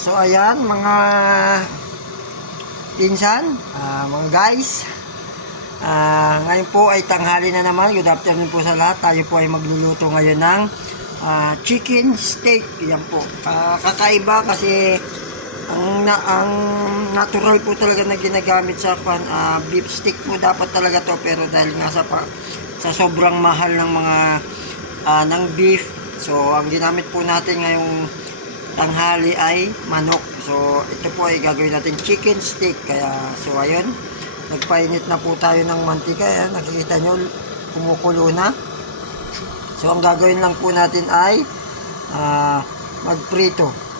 So ayan mga pinsan, mga guys, ngayon po ay tanghali na naman. Good afternoon po sa lahat. Tayo po ay magluluto ngayon ng chicken steak. Yan po, kakaiba kasi ang natural po talaga na ginagamit sa beef steak po dapat talaga to, pero dahil nga sa sobrang mahal ng mga ng beef, so ang ginamit po natin ngayong tanghali ay manok. So ito po ay gagawin natin chicken steak. Kaya so ayun, nagpainit na po tayo ng mantika. Ayan, nakikita nyo kumukulo na. So ang gagawin lang po natin ay magprito.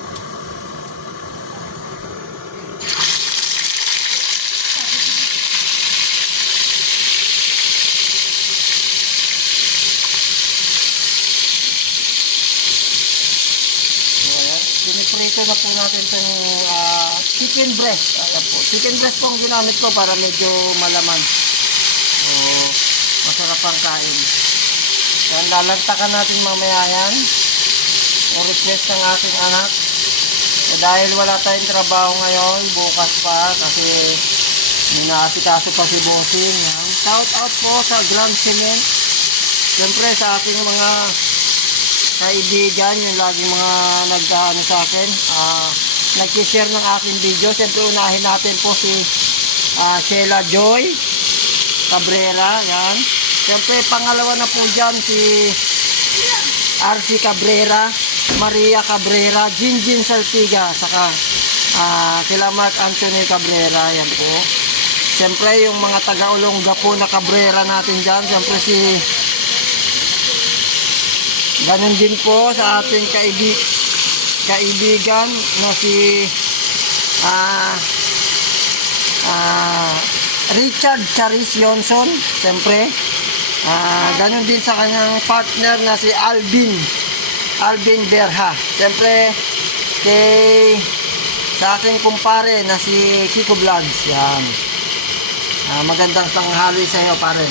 Piniprito na po natin itong chicken breast. Ayan po. Chicken breast po ang ginamit ko para medyo malaman. So, masarap ang kain. Yan, lalantakan natin mamaya yan. O request ng aking anak. So, dahil wala tayong trabaho ngayon, bukas pa, kasi minaasikaso pa si Bossing. Yan. Shout out po sa Grand Cement. Siyempre sa aking mga kaibigan, yung laging mga nag-ano sa akin, nag-share ng aking video. Siyempre unahin natin po si Sheila Joy Cabrera, yan. Siyempre pangalawa na po dyan si RC Cabrera, Maria Cabrera, Jinjin Saltiga, saka sila Mark Anthony Cabrera, yan po. Siyempre yung mga taga-Olongga po na Cabrera natin dyan, siyempre si ganun din po sa ating kaibigan na si Richard Charis Johnson. Siyempre ganun din sa kanyang partner na si Alvin Berha. Siyempre sa aking kumpare na si Kiko Vlogs. Yan. Magandang tanghali sa iyo, pare.